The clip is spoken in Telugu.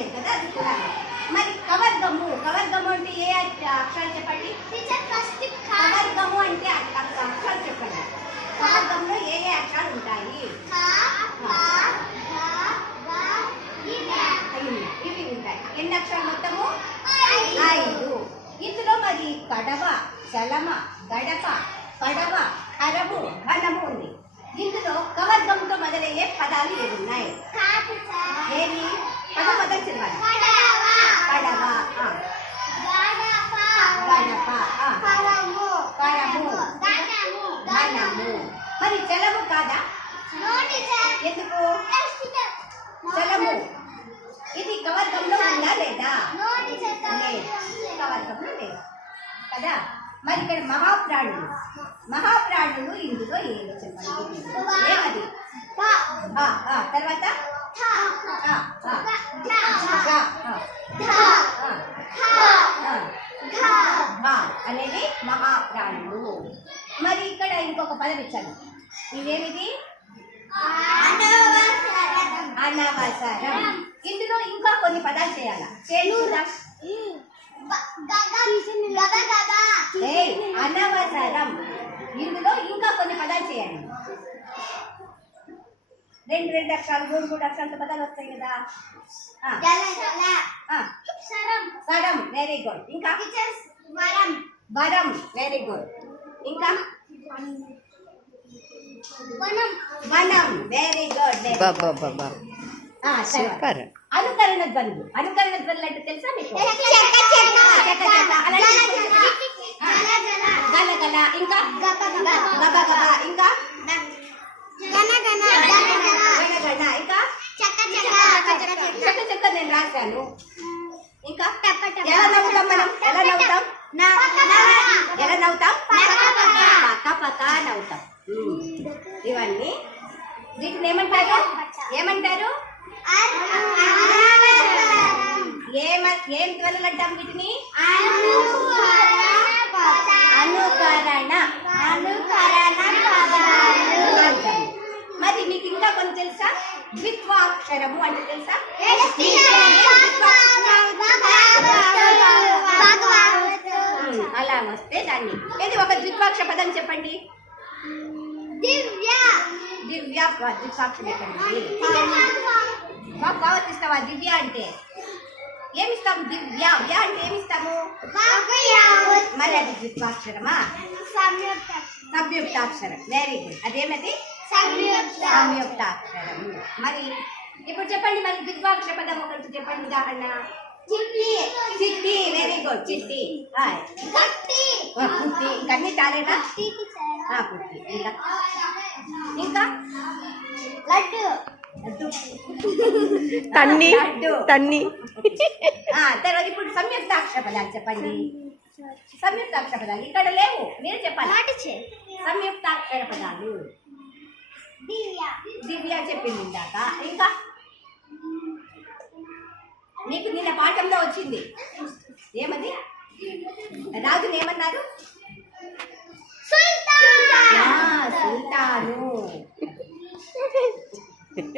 లేదు కదా, అది కూడా. మరి కవర్గము, కవర్గము అంటే ఏ అక్షరాలు చెప్పండి? కవర్గము అంటే అక్షరాలు చెప్పండి. కవర్గంలో ఏ ఏ అక్షరాలు ఉంటాయి? ఇవి ఉంటాయి. ఎన్ని అక్షరాలు మొత్తము? 5. ఇందులో మరి కడవ, చలమ, గడప, పడవ, హరము, ఘనము ఉంది. ఇందులో కవర్గంతో మొదలయ్యే పదాలు ఏమున్నాయి? ఏమి పదం చదవాలి? కడవ, గడప, పరము, ఘనము. మరి చలము కాదా? ఎందుకు? చలము ఇది కవర్గంలో ఉందా లేదా? కవర్గంలో లేదు కదా. మరి ఇక్కడ మహాప్రాణులు, మహాప్రాణులు ఇందులో ఏదో చెప్పండి. ఏమది? తర్వాత అనేది మహాప్రాణులు. మరి ఇక్కడ ఇంకొక పదం ఇచ్చాను. ఇదేమిది? అనవసరం. ఇందులో ఇంకా కొన్ని పదాలు చేయాలా? అనవసరం. ఇందులో ఇంకా కొన్ని పదాలు చేయాలి. 2 అక్షరాలు, 3 అక్షరాలతో పదాలు వస్తాయి కదా. సరం, వెరీ గుడ్. ఇంకా వరం, వెరీ గుడ్. ఇంకా వనం, వెరీ గుడ్. సూపర్. అనుకరణ ధ్వనులు, అనుకరణ ధ్వనులు అంటే తెలుసా మీకు? గలగల, ఇంకా గబగబ, ఇంకా గణగణ, ఇంకా చక్క నేను రాశాను. ఇంకా ఎలా నవ్వుతాం మనం? ఎలా నవ్వుతాం? ఎలా నవ్వుతాం? పక్క నవ్వుతాం. ఇవన్నీ వీటిని ఏమంటారు? ఏమంటారు? ఏం ధ్వనులు అంటాం వీటిని? అనుకరణ. మరి మీకు ఇంకా కొన్ని తెలుసా? ద్విత్వాక్షరము అంటే తెలుసా? అలా వస్తే దాన్ని ఏది ఒక ద్విత్వాక్షర పదం చెప్పండి. దివ్య, ద్విత్వాక్షరం ఎక్కడండి? మాకు పావతిస్తావా? దివ్య అంటే ఏమిస్తాము? దివ్య అంటే ఏమిస్తాము? మరి అది ద్విత్వాక్షరమా? సంయుక్తాక్షరం, వెరీ గుడ్. అదేమది? సంయుక్తాక్షరం. మరి ఇప్పుడు చెప్పండి, మరి ద్విత్వాక్షర పదం ఒకటి చెప్పండి. ఉదాహరణ చిట్టి, వెరీ గుడ్. చిట్టి, పుట్టి. ఇంకన్నీ చాలేనా? పుట్టి. ఇంకా లడ్డు, తన్ని. తర్వాత ఇప్పుడు సంయుక్తాక్షర పదాలు చెప్పండి. సంయుక్తాక్షర పదాలు ఇక్కడ లేవు, మీరు చెప్పాలి. సంయుక్తాక్షర పదాలు దివ్య చెప్పింది ఇందాక. ఇంకా మీకు నిన్న పాఠంలో వచ్చింది ఏమది?